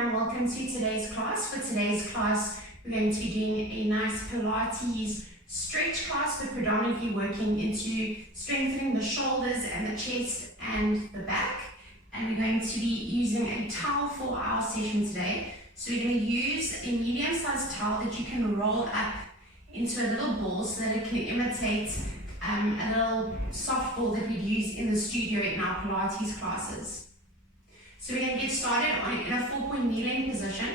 everyone, welcome to today's class. For today's class, we're going to be doing a nice Pilates stretch class, but predominantly working into strengthening the shoulders and the chest and the back. And we're going to be using a towel for our session today. So we're going to use a medium-sized towel that you can roll up into a little ball so that it can imitate a little softball that we'd use in the studio in our Pilates classes. So we're going to get started in a 4-point kneeling position.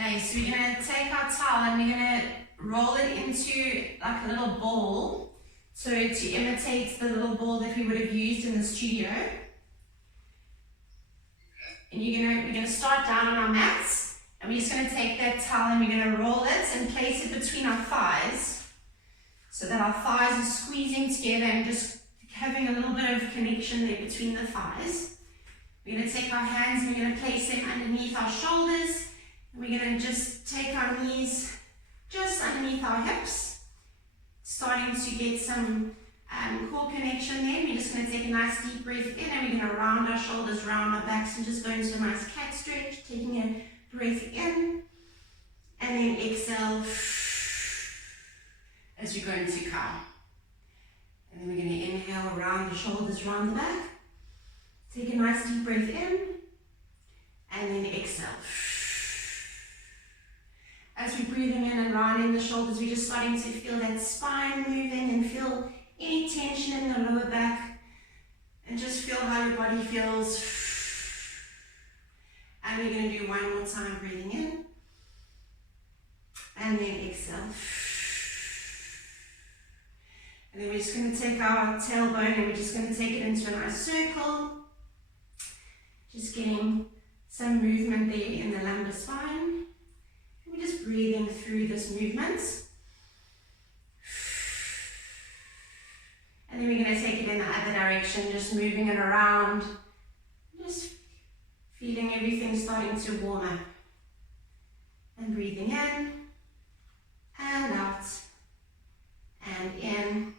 Okay, so we're going to take our towel and we're going to roll it into like a little ball, so to imitate the little ball that we would have used in the studio. And we're going to start down on our mats, and we're just going to take that towel and we're going to roll it and place it between our thighs, so that our thighs are squeezing together and just having a little bit of connection there between the thighs. We're going to take our hands and we're going to place them underneath our shoulders, and we're going to just take our knees just underneath our hips, starting to get some core connection there. We're just going to take a nice deep breath in, and we're going to round our shoulders, round our backs, and just go into a nice cat stretch, taking a breath in, and then exhale as we go into cow. And then we're going to inhale around the shoulders, round the back. Take a nice deep breath in, and then exhale. As we're breathing in and rounding the shoulders, we're just starting to feel that spine moving and feel any tension in the lower back, and just feel how your body feels. And we're going to do one more time, breathing in, and then exhale. And then we're just going to take our tailbone and we're just going to take it into a nice circle. Just getting some movement there in the lumbar spine. And we're just breathing through this movement. And then we're going to take it in the other direction, just moving it around. Just feeling everything starting to warm up. And breathing in, and out, and in,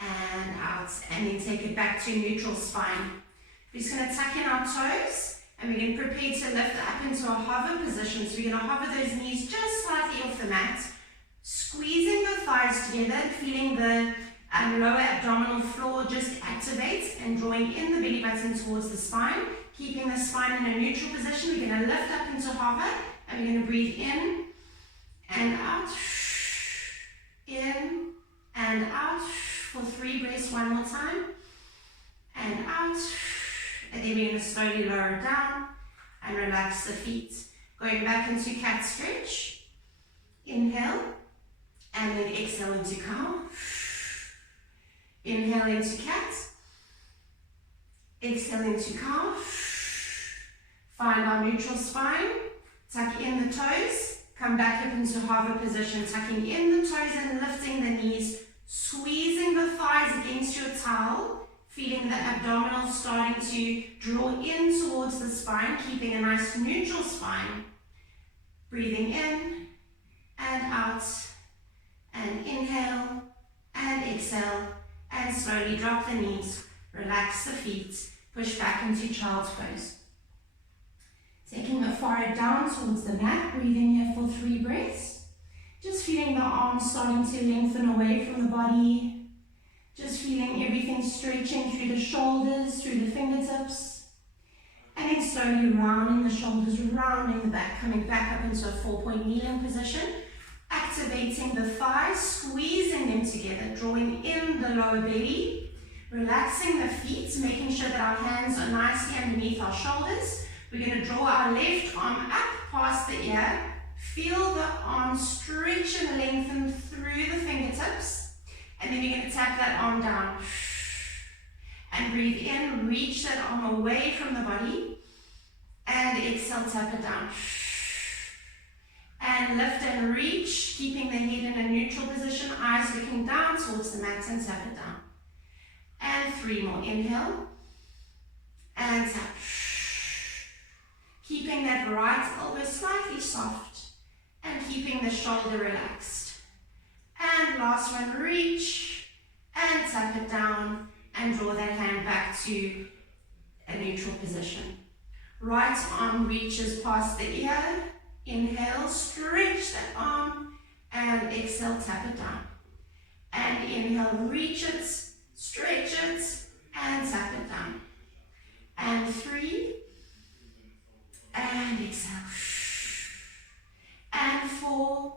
and out. And then take it back to neutral spine. We're just going to tuck in our toes, and we're going to prepare to lift up into a hover position. So we're going to hover those knees just slightly off the mat, squeezing the thighs together, feeling the lower abdominal floor just activate, and drawing in the belly button towards the spine, keeping the spine in a neutral position. We're going to lift up into hover, and we're going to breathe in and out, in and out for 3 breaths, one more time, and out. And then we're going to slowly lower it down and relax the feet. Going back into cat stretch. Inhale, and then exhale into cow. Inhale into cat. Exhale into cow. Find our neutral spine. Tuck in the toes. Come back up into hover position. Tucking in the toes and lifting the knees. Squeezing the thighs against your towel. Feeling the abdominal starting to draw in towards the spine, keeping a nice neutral spine. Breathing in and out, and inhale and exhale, and slowly drop the knees, relax the feet, push back into child's pose. Taking the forehead down towards the mat, breathing here for 3 breaths. Just feeling the arms starting to lengthen away from the body. Just feeling everything stretching through the shoulders, through the fingertips. And then slowly rounding the shoulders, rounding the back, coming back up into a 4-point kneeling position. Activating the thighs, squeezing them together, drawing in the lower belly. Relaxing the feet, making sure that our hands are nicely underneath our shoulders. We're going to draw our left arm up past the ear. Feel the arm stretch and lengthen through the fingertips. And then we're going to tap that arm down. And breathe in, reach that arm away from the body. And exhale, tap it down. And lift and reach, keeping the head in a neutral position, eyes looking down towards the mat, and tap it down. And 3 more, inhale. And tap. Keeping that right elbow slightly soft, and keeping the shoulder relaxed. And last one, reach, and tap it down, and draw that hand back to a neutral position. Right arm reaches past the ear. Inhale, stretch that arm, and exhale, tap it down. And inhale, reach it, stretch it, and tap it down. And 3, and exhale. And 4,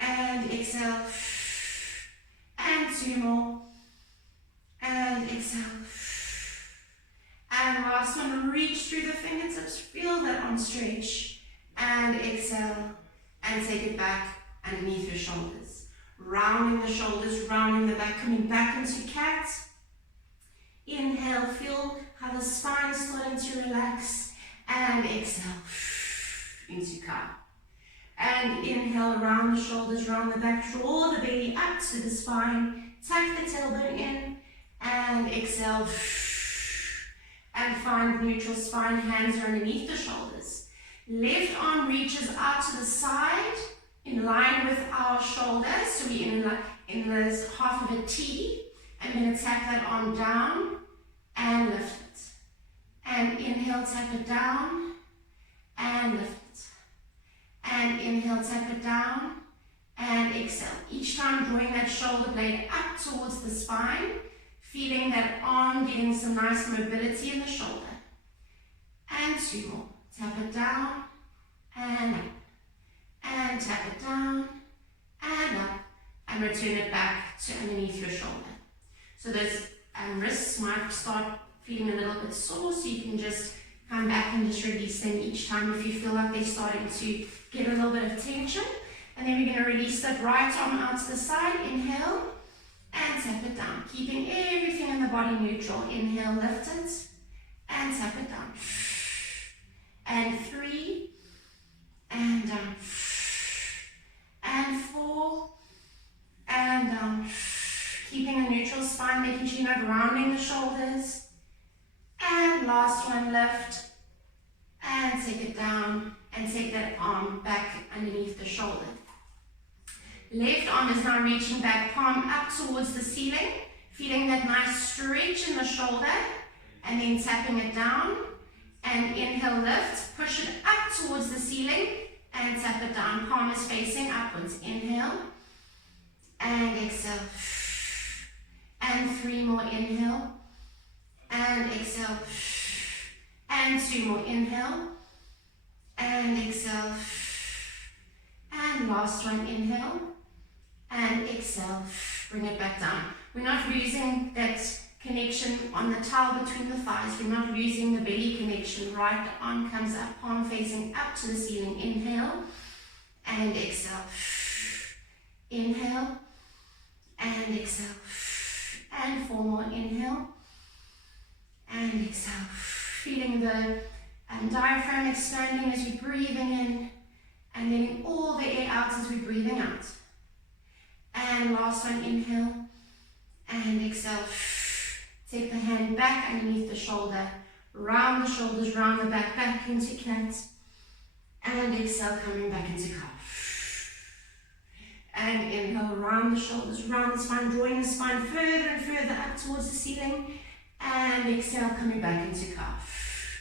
and exhale. And 2 more, and exhale. And last one, reach through the fingertips, feel that arm stretch, and exhale, and take it back underneath your shoulders. Rounding the shoulders, rounding the back, coming back into cat. Inhale, feel how the spine is starting to relax, and exhale, into cow. And inhale, round the shoulders, round the back, draw the belly up to the spine, tuck the tailbone in, and exhale. And find neutral spine, hands are underneath the shoulders. Left arm reaches out to the side, in line with our shoulders, so we're in this half of a T. I'm going to tap that arm down, and lift it. And inhale, tap it down, and lift it. And inhale, tap it down, and exhale. Each time drawing that shoulder blade up towards the spine, feeling that arm getting some nice mobility in the shoulder. And 2 more. Tap it down, and up. And tap it down, and up. And return it back to underneath your shoulder. So those wrists might start feeling a little bit sore, so you can just come back and just release them each time if you feel like they're starting to get a little bit of tension. And then we're going to release that right arm out to the side. Inhale, and tap it down. Keeping everything in the body neutral. Inhale, lift it, and tap it down. And 3, and down. And 4, and down. Keeping a neutral spine, making sure you're not rounding the shoulders. And last one, lift, and take it down, and take that arm back underneath the shoulder. Left arm is now reaching back, palm up towards the ceiling, feeling that nice stretch in the shoulder, and then tapping it down. And inhale, lift, push it up towards the ceiling, and tap it down. Palm is facing upwards. Inhale, and exhale. And 3 more, inhale, and exhale. And 2 more, inhale, and exhale. And last one, inhale, and exhale. Bring it back down. We're not losing that connection on the towel between the thighs. We're not losing the belly connection. Right arm comes up, palm facing up to the ceiling. Inhale, and exhale. Inhale, and exhale. And 4 more, inhale, and exhale. Feeling the diaphragm expanding as you're breathing in, and letting all the air out as we're breathing out. And last one, inhale, and exhale. Take the hand back underneath the shoulder, round the shoulders, round the back, back into cat, and exhale, coming back into cow. And inhale, round the shoulders, round the spine, drawing the spine further and further up towards the ceiling. And exhale, coming back into calf.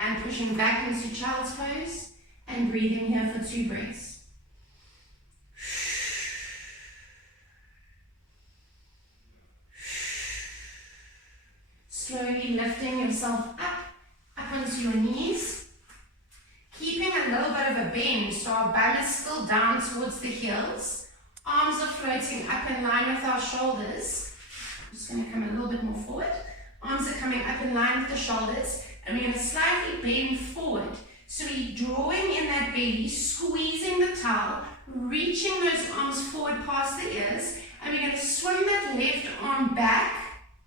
And pushing back into child's pose. And breathing here for 2 breaths. Slowly lifting yourself up onto your knees. Keeping a little bit of a bend, so our bum is still down towards the heels. Arms are floating up in line with our shoulders. I'm just going to come a little bit more forward. Arms are coming up in line with the shoulders. And we're going to slightly bend forward. So we're drawing in that belly, squeezing the towel, reaching those arms forward past the ears. And we're going to swim that left arm back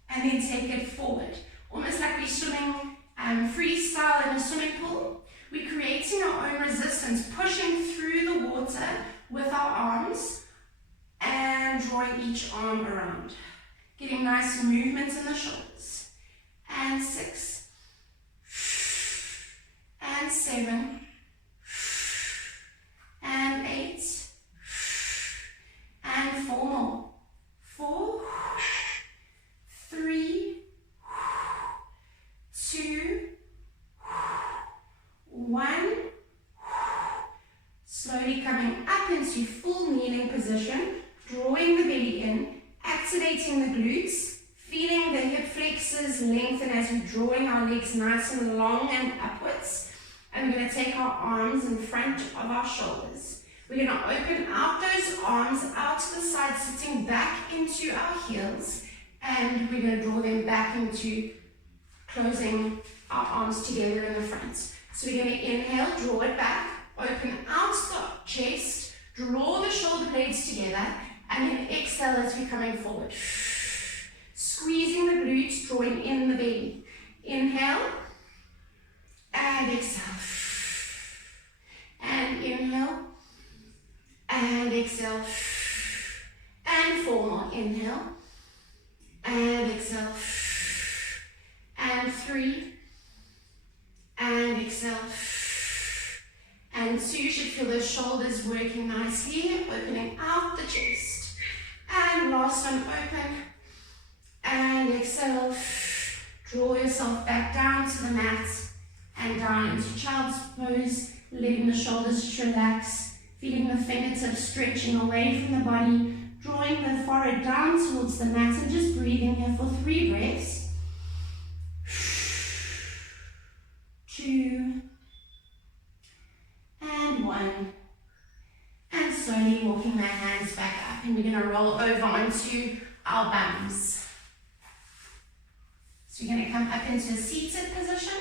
and then take it forward. Almost like we're swimming freestyle in a swimming pool. We're creating our own resistance, pushing through the water with our arms. And drawing each arm around. Getting nice movement in the shoulders. And 6. And 7. And 8. And 4 more. 4. 3. 2. position, drawing the belly in, activating the glutes, feeling the hip flexors lengthen as we're drawing our legs nice and long and upwards. And we're going to take our arms in front of our shoulders. We're going to open out those arms out to the side, sitting back into our heels, and we're going to draw them back into closing our arms together in the front. So we're going to inhale, draw it back, open out the chest, draw the shoulder blades together, and then exhale as we're coming forward. Squeezing the glutes, drawing in the belly. Inhale, and exhale. And inhale, and exhale. And 4 more. Inhale, and exhale. And 3, and exhale. And 2, you should feel those shoulders working nicely, opening out the chest. And last one, open, and exhale. Draw yourself back down to the mat, and down into child's pose, letting the shoulders just relax, feeling the fingertips stretching away from the body, drawing the forehead down towards the mat, and just breathing here for 3 breaths. 2, and 1. And slowly walking the hands back up, and we're going to roll over onto our bums. So we're going to come up into a seated position.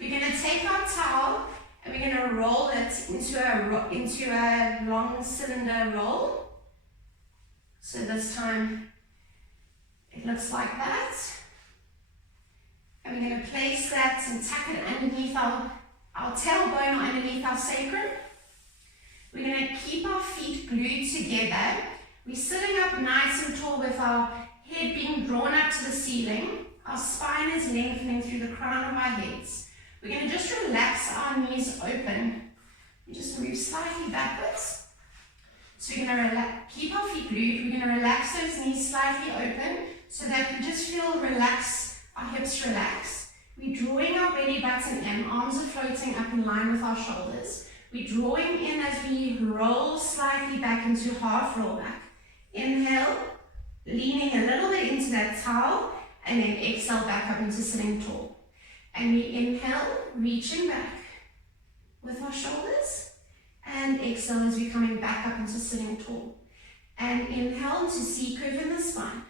We're going to take our towel and we're going to roll it into a long cylinder roll. So this time it looks like that. And we're going to place that and tuck it underneath our tailbone or underneath our sacrum. We're going to keep our feet glued together. We're sitting up nice and tall with our head being drawn up to the ceiling. Our spine is lengthening through the crown of our heads. We're going to just relax our knees open. We just move slightly backwards. So we're going to keep our feet glued. We're going to relax those knees slightly open so that we just feel relaxed, our hips relax. We're drawing our belly button in, arms are floating up in line with our shoulders. We're drawing in as we roll slightly back into half roll back. Inhale, leaning a little bit into that towel, and then exhale back up into sitting tall. And we inhale, reaching back with our shoulders, and exhale as we're coming back up into sitting tall. And inhale to C-curve in the spine,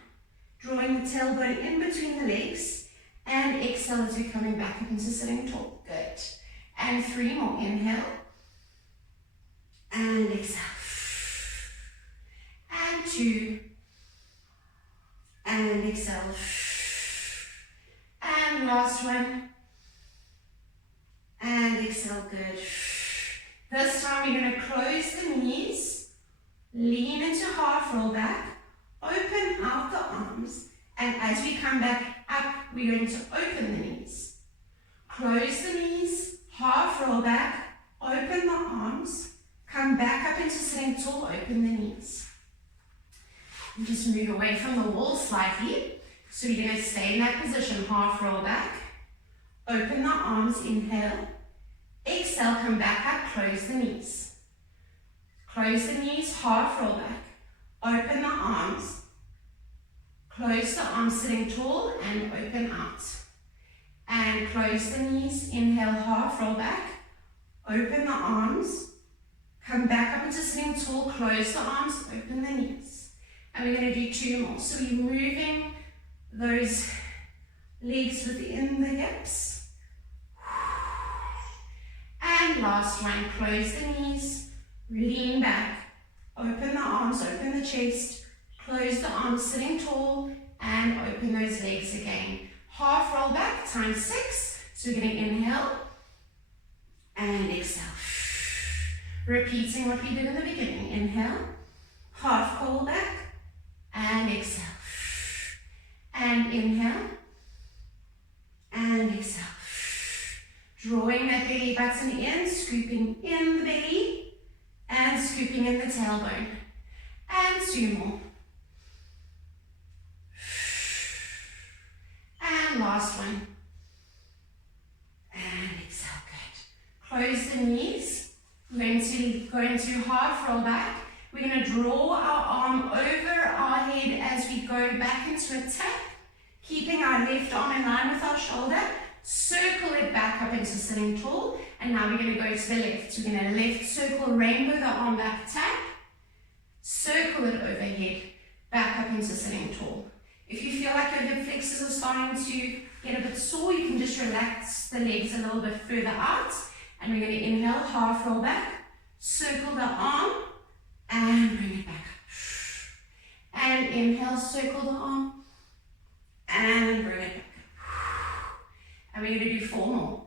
drawing the tailbone in between the legs, and exhale as we're coming back up into sitting tall. Good. And 3 more. Inhale, and exhale. And 2, and exhale. And last one, and exhale. Good. This time we're going to close the knees, lean into half roll back, open out the arms, and as we come back up, we're going to open the knees. Close the knees, half roll back, open the arms, come back up into sitting tall, open the knees. And just move away from the wall slightly. So we're going to stay in that position, half roll back, open the arms, inhale, exhale, come back up, close the knees. Close the knees, half roll back, open the arms, close the arms sitting tall and open out. And close the knees, inhale, half roll back, open the arms, come back up into sitting tall, close the arms, open the knees. And we're going to do 2 more. So we're moving those legs within the hips. And last one, close the knees, lean back, open the arms, open the chest, close the arms sitting tall, and open those legs again. Half roll back, times 6. So we're going to inhale and exhale. Repeating what we did in the beginning. Inhale, half roll back, and exhale. And inhale, and exhale. Drawing that belly button in, scooping in the belly, and scooping in the tailbone. And 2 more. And last one. And exhale, good. Close the knees. We're going to go into half roll back, We're going to draw our arm over our head as we go back into a tap, keeping our left arm in line with our shoulder. Circle it back up into sitting tall, and now we're going to go to the left. So we're going to left circle, rainbow the arm back, tap, circle it overhead, back up into sitting tall. If you feel like your hip flexors are starting to get a bit sore, you can just relax the legs a little bit further out, and we're going to inhale, half roll back, circle the arm, and bring it back. And inhale, circle the arm, and bring it back. And we're going to do 4 more.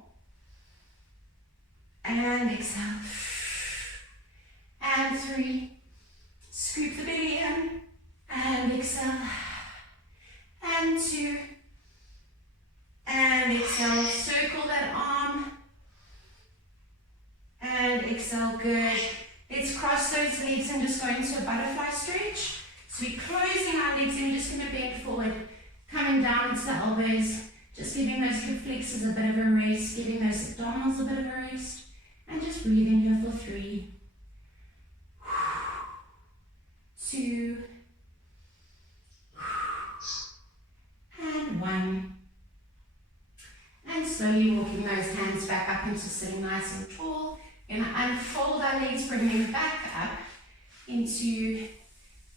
And exhale. And 3. Scoop the belly in. And exhale. And 2. And exhale. Circle that arm. And exhale. Good. Let's cross those legs and just go into a butterfly stretch. So we're closing our legs and we're just going to bend forward. Coming down into the elbows. Just giving those hip flexors a bit of a rest, giving those abdominals a bit of a rest, and just breathing here for 3, 2, and 1. And slowly walking those hands back up into sitting nice and tall. We're going to unfold our legs, bring them back up into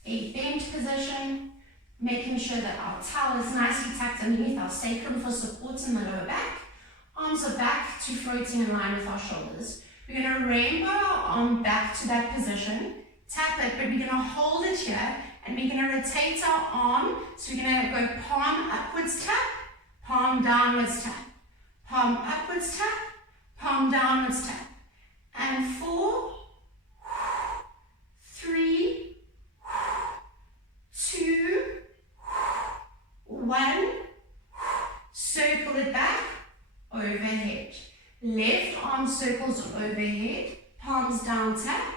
a bent position. Making sure that our towel is nicely tucked underneath our sacrum for support in the lower back. Arms are back to floating in line with our shoulders. We're going to rainbow our arm back to that position. Tap it, but we're going to hold it here, and we're going to rotate our arm. So we're going to go palm upwards tap, palm downwards tap, palm upwards tap, palm downwards tap. And 4, 3, 2, 1, circle it back, overhead. Left arm circles overhead, palms down tap,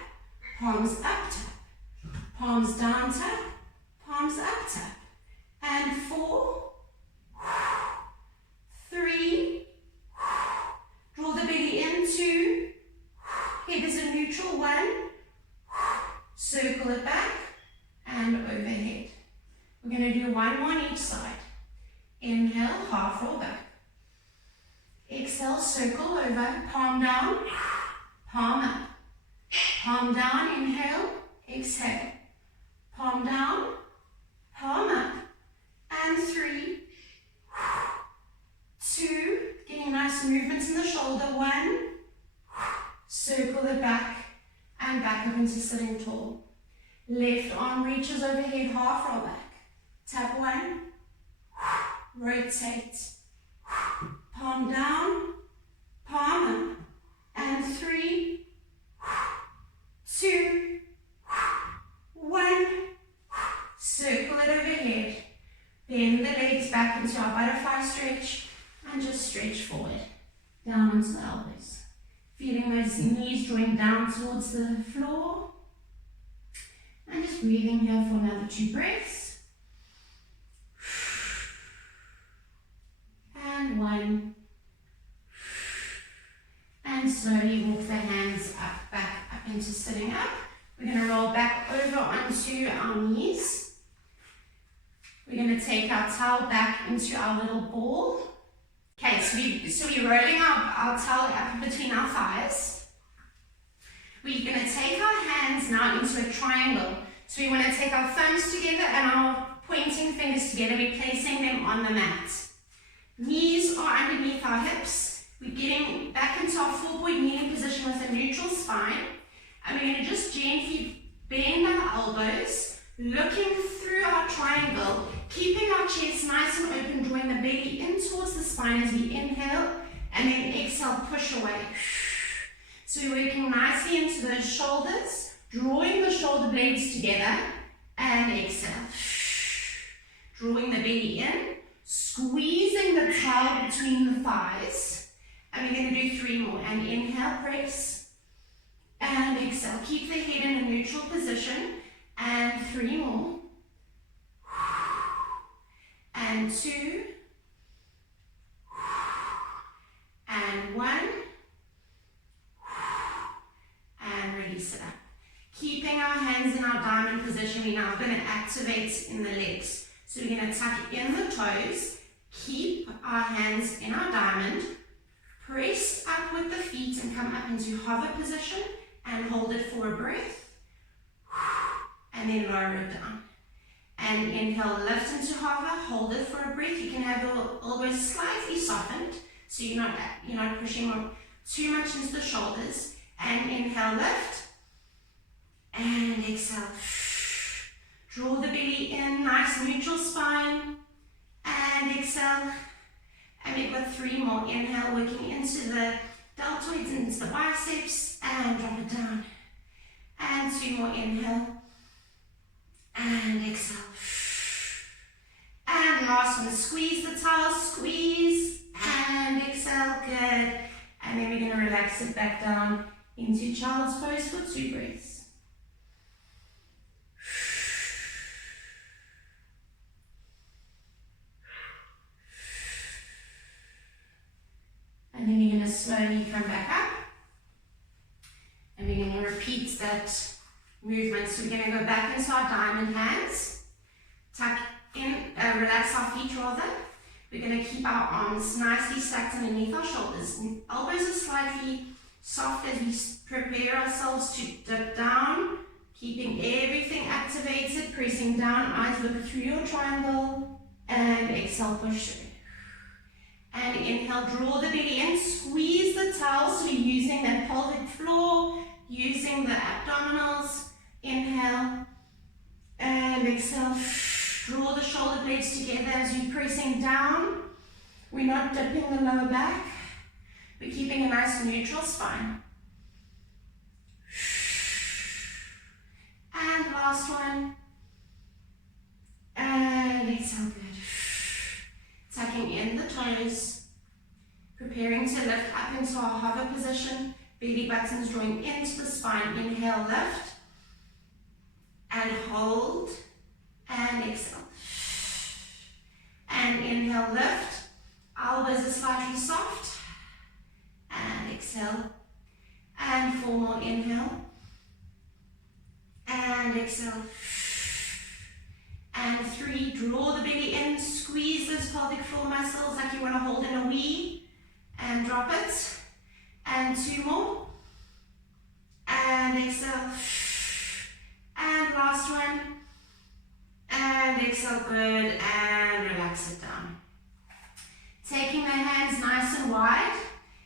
palms up tap, palms down tap, palms up tap. And 4, 3, draw the belly in, 2, head is a neutral, 1, circle it back, and overhead. We're going to do 1 more on each side. Inhale, half roll back. Exhale, circle over, palm down, palm up. Palm down, inhale, exhale. Palm down, palm up. And 3, 2, getting nice movements in the shoulder. 1, circle it back, and back up into sitting tall. Left arm reaches overhead, half roll back. Tap 1, rotate, palm down, palm up, and 3, 2, 1, circle it overhead, bend the legs back into our butterfly stretch, and just stretch forward, down onto the elbows, feeling those knees drawing down towards the floor, and just breathing here for another 2 breaths. And 1, and slowly walk the hands up, back up into sitting up. We're going to roll back over onto our knees. We're going to take our towel back into our little ball. Okay, so we're rolling our towel up between our thighs. We're going to take our hands now into a triangle. So we want to take our thumbs together and our pointing fingers together. We're placing them on the mat. Knees are underneath our hips. We're getting back into our 4-point kneeling position with a neutral spine. And we're going to just gently bend our elbows, looking through our triangle, keeping our chest nice and open, drawing the belly in towards the spine as we inhale, and then exhale, push away. So we're working nicely into those shoulders, drawing the shoulder blades together, and exhale. Drawing the belly in, squeezing the towel between the thighs, and we're going to do 3 more. And inhale, press, and exhale. Keep the head in a neutral position, and 3 more. And 2, and 1, and release it up. Keeping our hands in position, we're now going to activate in the legs. So we're going to tuck in the toes, keep our hands in our diamond, press up with the feet and come up into hover position and hold it for a breath. And then lower it down. And inhale, lift into hover, hold it for a breath. You can have your elbows slightly softened, so you're not pushing too much into the shoulders. And inhale, lift. And exhale. Draw the belly in, nice neutral spine. And exhale. And we've got 3 more. Inhale, working into the deltoids, into the biceps, and drop it down. And 2 more. Inhale. And exhale. And last one, squeeze the towel, squeeze, and exhale, good. And then we're going to relax it back down into child's pose for 2 breaths. And then you're going to slowly come back up. And we're going to repeat that movement. So we're going to go back into our diamond hands. Tuck in, relax our feet rather. We're going to keep our arms nicely stacked underneath our shoulders. Elbows are slightly soft as we prepare ourselves to dip down. Keeping everything activated, pressing down, eyes look through your triangle. And exhale, push through. And inhale, draw the belly in, squeeze the towel, so you're using that pelvic floor, using the abdominals. Inhale, and exhale, draw the shoulder blades together as you're pressing down. We're not dipping the lower back, we're keeping a nice neutral spine. And last one, and exhale, good. Tucking in the toes, preparing to lift up into our hover position, belly buttons drawing into the spine. Inhale, lift, and hold, and exhale. And inhale, lift, elbows are slightly soft, and exhale. And 4 more, inhale, and exhale. And 3, draw the belly in, squeeze those pelvic floor muscles like you want to hold in a wee, and drop it. And 2 more, and exhale. And last one, and exhale, good, and relax it down. Taking the hands nice and wide.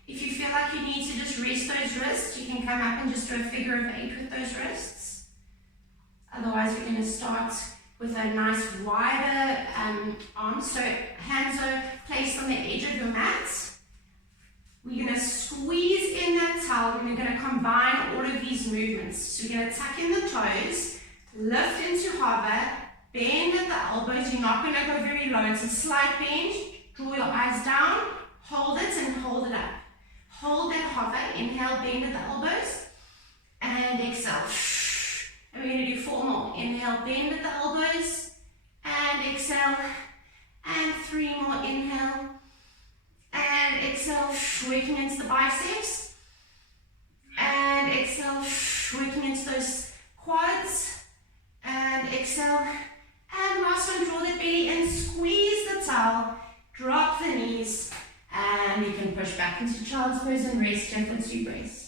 If you feel like you need to just rest those wrists, you can come up and just do a figure of 8 with those wrists. Otherwise, we're going to start with a nice wider arm. So hands are placed on the edge of your mat. We're going to squeeze in that towel and we're going to combine all of these movements. So we're going to tuck in the toes, lift into hover, bend at the elbows. You're not going to go very low. It's a slight bend. Draw your eyes down, hold it and hold it up. Hold that hover, inhale, bend at the elbows, and exhale. And we're going to do 4 more. Inhale, bend at the elbows, and exhale, and 3 more. Inhale, and exhale, working into the biceps, and exhale, working into those quads, and exhale, and last one, draw the belly and squeeze the towel, drop the knees, and you can push back into child's pose and rest here for 2 breaths.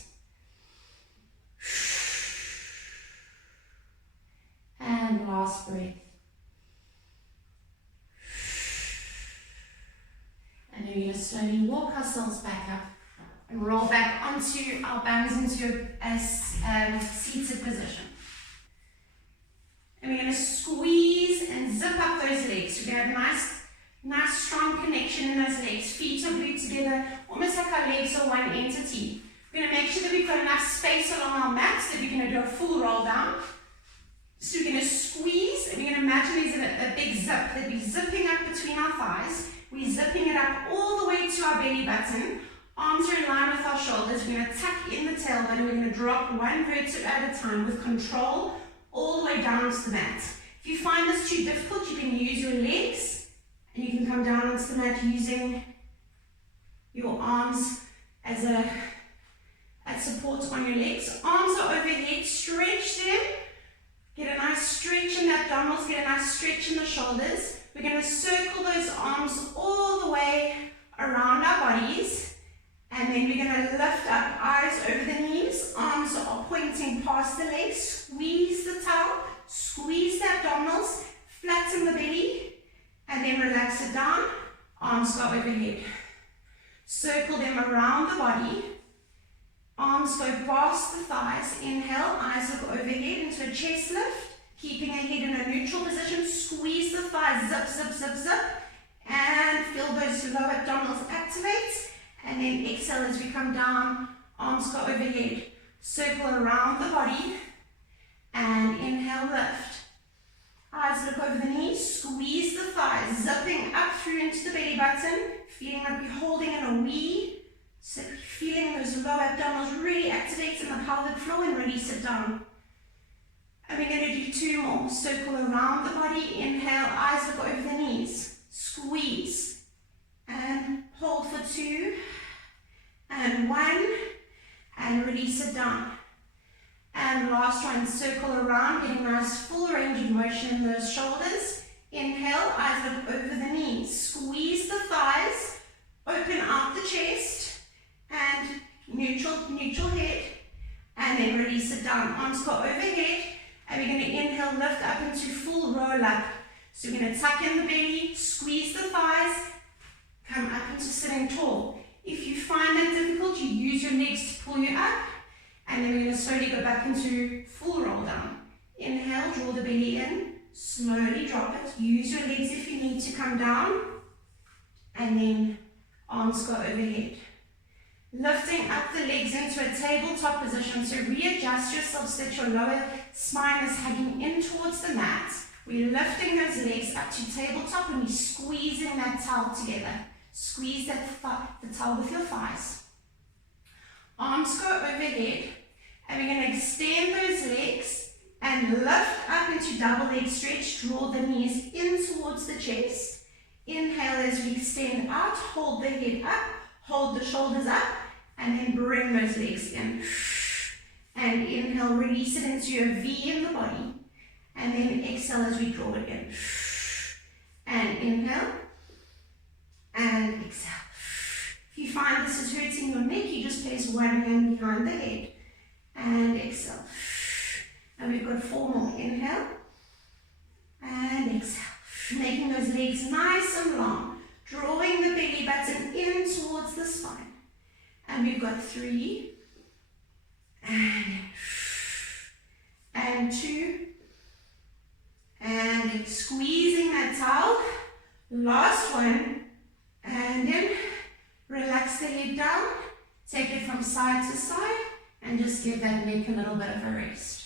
And last breath. And then we're going to slowly walk ourselves back up and roll back onto our bums into a seated position. And we're going to squeeze and zip up those legs. We're going to have a nice strong connection in those legs. Feet are glued together, almost like our legs are one entity. We're going to make sure that we've got enough space along our mats that we're going to do a full roll down. So we're going to squeeze, and we're going to imagine there's a big zip that we're zipping up between our thighs. We're zipping it up all the way to our belly button. Arms are in line with our shoulders. We're going to tuck in the tailbone, and we're going to drop one vertebra at a time with control all the way down to the mat. If you find this too difficult, you can use your legs, and you can come down onto the mat using your arms as support on your legs. Arms are overhead, stretch them. Get a nice stretch abdominals, get a nice stretch in the shoulders. We're going to circle those arms all the way around our bodies. And then we're going to lift up, eyes over the knees, arms are pointing past the legs, squeeze the towel, squeeze the abdominals, flatten the belly, and then relax it down, arms go overhead. Circle them around the body, arms go past the thighs, inhale, eyes look overhead into a chest lift, keeping the head in a neutral position, squeeze the thighs, zip, zip, zip, zip, and feel those lower abdominals activate. And then exhale as we come down, arms go overhead. Circle around the body, and inhale, lift. Eyes look over the knees, squeeze the thighs, zipping up through into the belly button, feeling like we're holding in a V. So feeling those lower abdominals really activate in the pelvic floor, and release it down. And we're going to do 2 more. Circle around the body, inhale, eyes look over the knees, squeeze, and hold for 2, and 1, and release it down. And last one, circle around, getting nice full range of motion in those shoulders. Inhale, eyes look over the knees, squeeze the thighs, open out the chest, and neutral head, and then release it down. Arms go overhead, and we're going to inhale, lift up into full roll up. So we're going to tuck in the belly, squeeze the thighs, come up into sitting tall. If you find that difficult, you use your legs to pull you up, and then we're going to slowly go back into full roll down. Inhale, draw the belly in, slowly drop it. Use your legs if you need to come down, and then arms go overhead. Lifting up the legs into a tabletop position, so readjust yourself so that your lower spine is hugging in towards the mat. We're lifting those legs up to tabletop, and we're squeezing that towel together. Squeeze the towel with your thighs. Arms go overhead, and we're going to extend those legs and lift up into double leg stretch. Draw the knees in towards the chest. Inhale as we extend out, hold the head up, hold the shoulders up, and then bring those legs in. And inhale, release it into a V in the body. And then exhale as we draw it in. And inhale, and exhale. If you find this is hurting your neck, you just place one hand behind the head, and exhale. And we've got 4 more. Inhale, and exhale. Making those legs nice and long, drawing the belly button in towards the spine. And we've got 3, and 2, and squeezing that towel. Last one, and then relax the head down, take it from side to side, and just give that neck a little bit of a rest.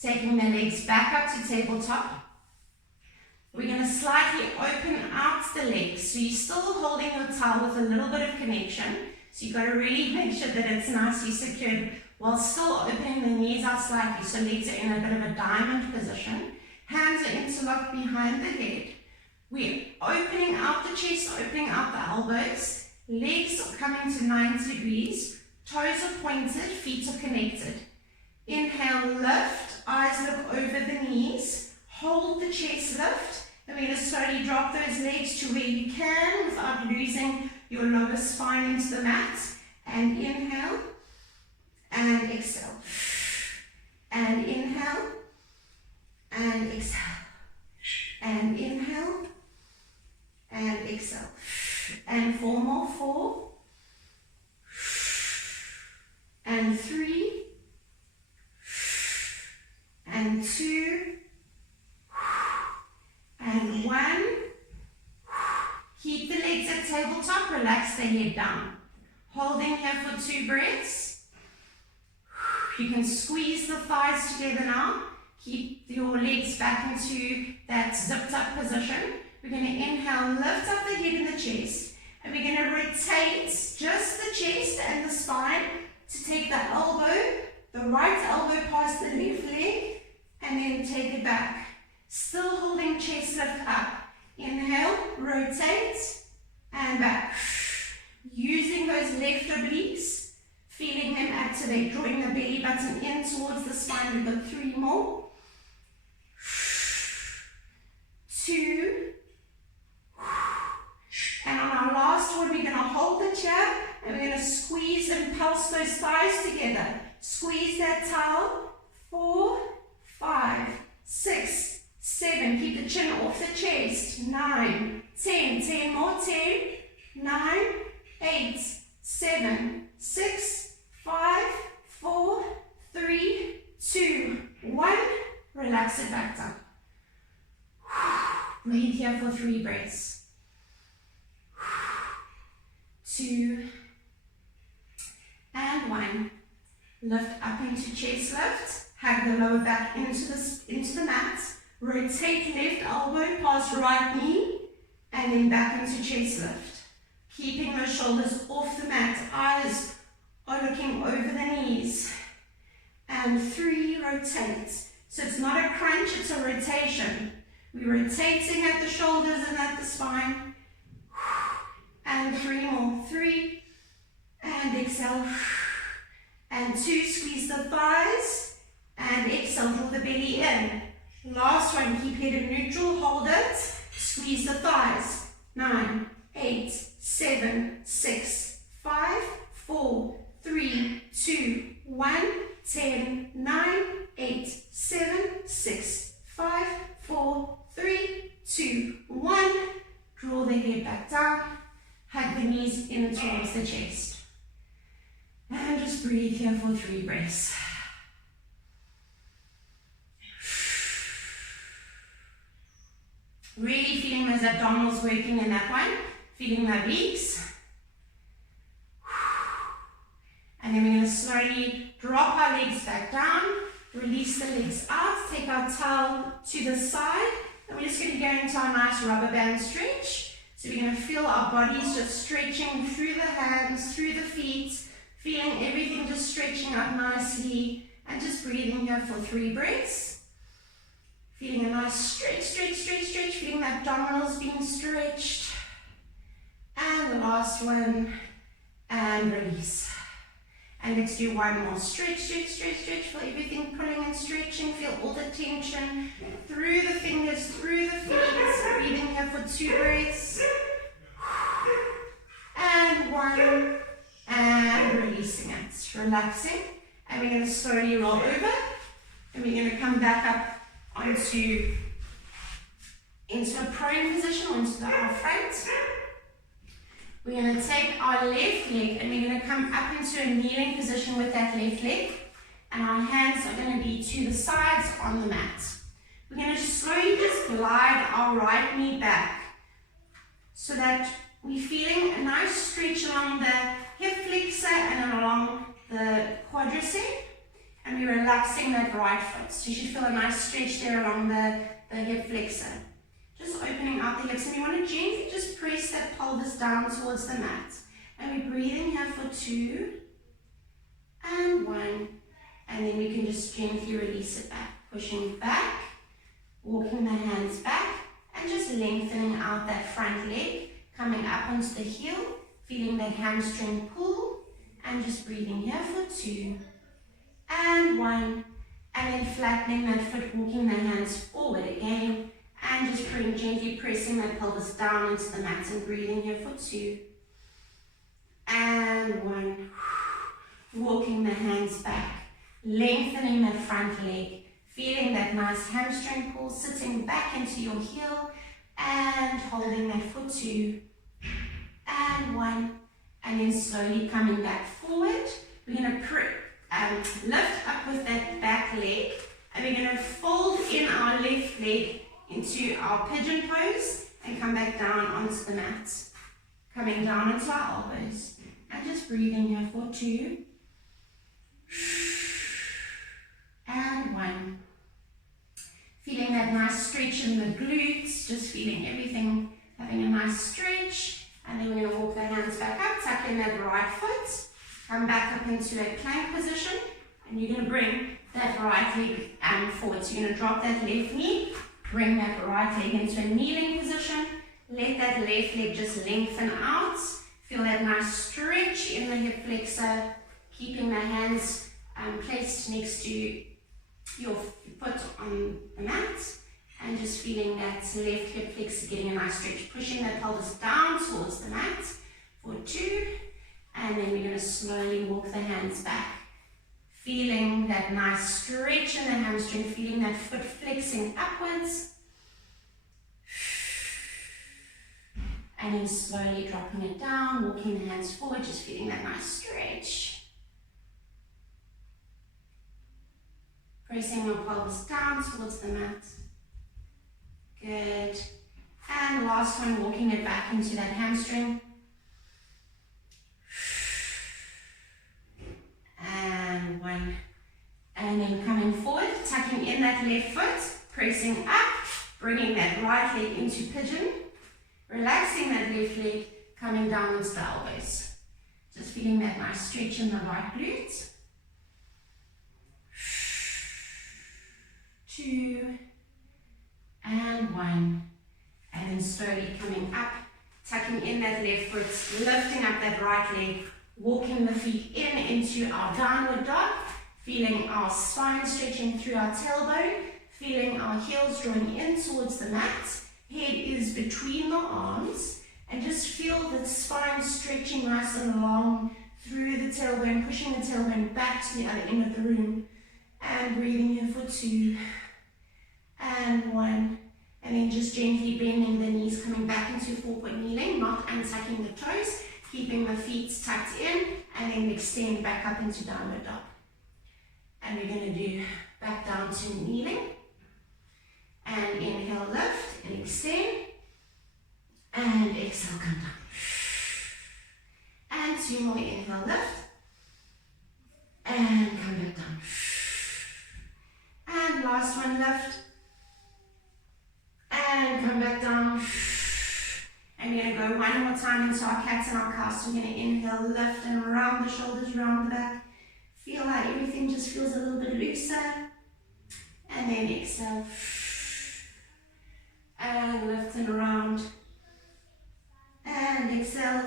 Taking the legs back up to tabletop. We're going to slightly open out the legs. So you're still holding your towel with a little bit of connection. So you've got to really make sure that it's nicely secured while still opening the knees out slightly. So legs are in a bit of a diamond position. Hands are interlocked behind the head. We're opening out the chest, opening out the elbows. Legs are coming to 90 degrees. Toes are pointed, feet are connected. Inhale, lift, eyes look over the knees. Hold the chest lift. And we're going to slowly drop those legs to where you can without losing your lower spine into the mat. And inhale, and exhale. And inhale, and exhale. And inhale, and exhale. And 4 more. 4, and 3, and 2, and 1. Keep the legs at tabletop, relax the head down. Holding here for 2 breaths. You can squeeze the thighs together now. Keep your legs back into that zipped up position. We're going to inhale, lift up the head and the chest. And we're going to rotate just the chest and the spine to take the elbow, the right elbow past the left leg, and then take it back. Still holding chest lift up. Inhale, rotate, and back. Using those left obliques, feeling them activate activate, drawing the belly button in towards the spine. We've got 3 more. 2. And on our last one, we're going to hold it here, and we're going to squeeze and pulse those thighs together. Squeeze that towel. 4, 5, 6, 7. Keep the chin off the chest. 9, 10. 10 more. 10, 9, 8, 7, 6, 5, 4, 3, 2, 1. Relax it back down. Breathe here for 3 breaths. 2 and 1. Lift up into chest lift. Hug the lower back into the mat. Rotate left elbow past right knee and then back into chest lift. Keeping those shoulders off the mat. Eyes are looking over the knees. And 3, rotate. So it's not a crunch, it's a rotation. We're rotating at the shoulders and at the spine. And 3 more. 3. And exhale. And 2, squeeze the thighs. And exhale, draw the belly in. Last one, keep head in neutral, hold it. Squeeze the thighs. 9, 8, 7, 6, 5, 4, 3, 2, 1. 10, 9, 8, 7, 6, 5, 4, 3, 2, 1. Draw the head back down. Hug the knees in towards the chest. And just breathe here for 3 breaths. Really feeling those abdominals working in that one. Feeling the obliques. And then we're going to slowly drop our legs back down. Release the legs out. Take our towel to the side. And we're just going to go into our nice rubber band stretch. So we're going to feel our bodies just stretching through the hands, through the feet, feeling everything just stretching out nicely, and just breathing here for 3 breaths. Feeling a nice stretch, stretch, stretch, stretch, feeling the abdominals being stretched. And the last one, and release. And let's do 1 more. Stretch, stretch, stretch, stretch. Feel everything pulling and stretching. Feel all the tension through the fingers, through the feet. Breathing here for 2 breaths. And 1. And releasing it. Relaxing. And we're going to slowly roll over. And we're going to come back up into a prone position, onto our front. We're going to take our left leg and we're going to come up into a kneeling position with that left leg. And our hands are going to be to the sides on the mat. We're going to slowly just glide our right knee back so that we're feeling a nice stretch along the hip flexor and along the quadricep. And we're relaxing that right foot. So you should feel a nice stretch there along the hip flexor. Just opening out the hips, and you want to gently just press that pelvis down towards the mat. And we're breathing here for 2 and 1, and then we can just gently release it back, pushing back, walking the hands back, and just lengthening out that front leg, coming up onto the heel, feeling that hamstring pull, and just breathing here for 2 and 1, and then flattening that foot, walking the hands forward again. And just gently pressing that pelvis down into the mat and breathing here for 2 and 1. Walking the hands back, lengthening that front leg, feeling that nice hamstring pull, sitting back into your heel and holding that for 2 and 1. And then slowly coming back forward. We're going to lift up with that back leg, and we're going to fold in our left leg into our pigeon pose and come back down onto the mat. Coming down into our elbows and just breathing here for 2 and 1. Feeling that nice stretch in the glutes, just feeling everything having a nice stretch. And then we're going to walk the hands back up, tuck in that right foot, come back up into a plank position, and you're going to bring that right leg forward. So you're going to drop that left knee, bring that right leg into a kneeling position. Let that left leg just lengthen out. Feel that nice stretch in the hip flexor. keeping the hands placed next to your foot on the mat, and just feeling that left hip flexor getting a nice stretch, pushing that pelvis down towards the mat for 2, and then we're going to slowly walk the hands back, feeling that nice stretch in the hamstring, feeling that foot flexing upwards, and then slowly dropping it down, walking the hands forward, just feeling that nice stretch. Pressing your pelvis down towards the mat. Good. And last one, walking it back into that hamstring. And 1. And then coming forward, tucking in that left foot, pressing up, bringing that right leg into pigeon, relaxing that left leg, coming downwards the elbows. Just feeling that nice stretch in the right glute. 2, and 1, and then slowly coming up, tucking in that left foot, lifting up that right leg, walking the feet in into our downward dog, feeling our spine stretching through our tailbone, feeling our heels drawing in towards the mat, head is between the arms, and just feel the spine stretching nice and long through the tailbone, pushing the tailbone back to the other end of the room, and breathing in for 2, and 1, and then just gently bending the knees, coming back into 4-point kneeling, not untucking the toes, keeping the feet tucked in, and then extend back up into downward dog. And we're going to do back down to kneeling, and inhale, lift, and extend, and exhale, come down. And 2 more, inhale, lift, and come back down. And last one, lift, and come back down. And we're going to go one more time into our cats and our cows. So we're going to inhale, lift, and round the shoulders, round the back. Feel how everything just feels a little bit looser. And then exhale. And lift and round. And exhale.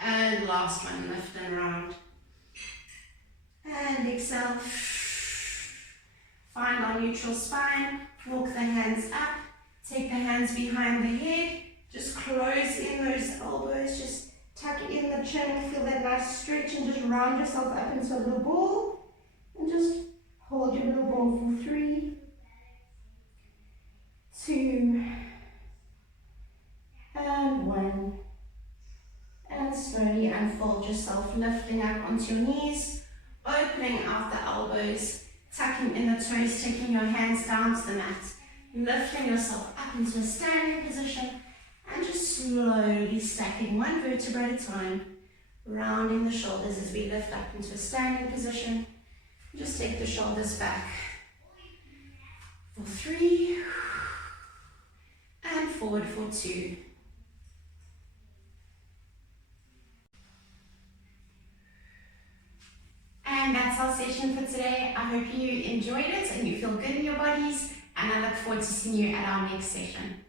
And last one, lift and round. And exhale. Find our neutral spine. Walk the hands up, take the hands behind the head, just close in those elbows, just tuck in the chin, feel that nice stretch, and just round yourself up into a little ball, and just hold your little ball for 3, 2, and 1, and slowly unfold yourself, lifting up onto your knees, opening out the elbows, tucking in the toes, taking your hands down to the mat, lifting yourself up into a standing position, and just slowly stacking 1 vertebra at a time, rounding the shoulders as we lift up into a standing position. Just take the shoulders back for 3, and forward for 2. And that's our session for today. I hope you enjoyed it and you feel good in your bodies, and I look forward to seeing you at our next session.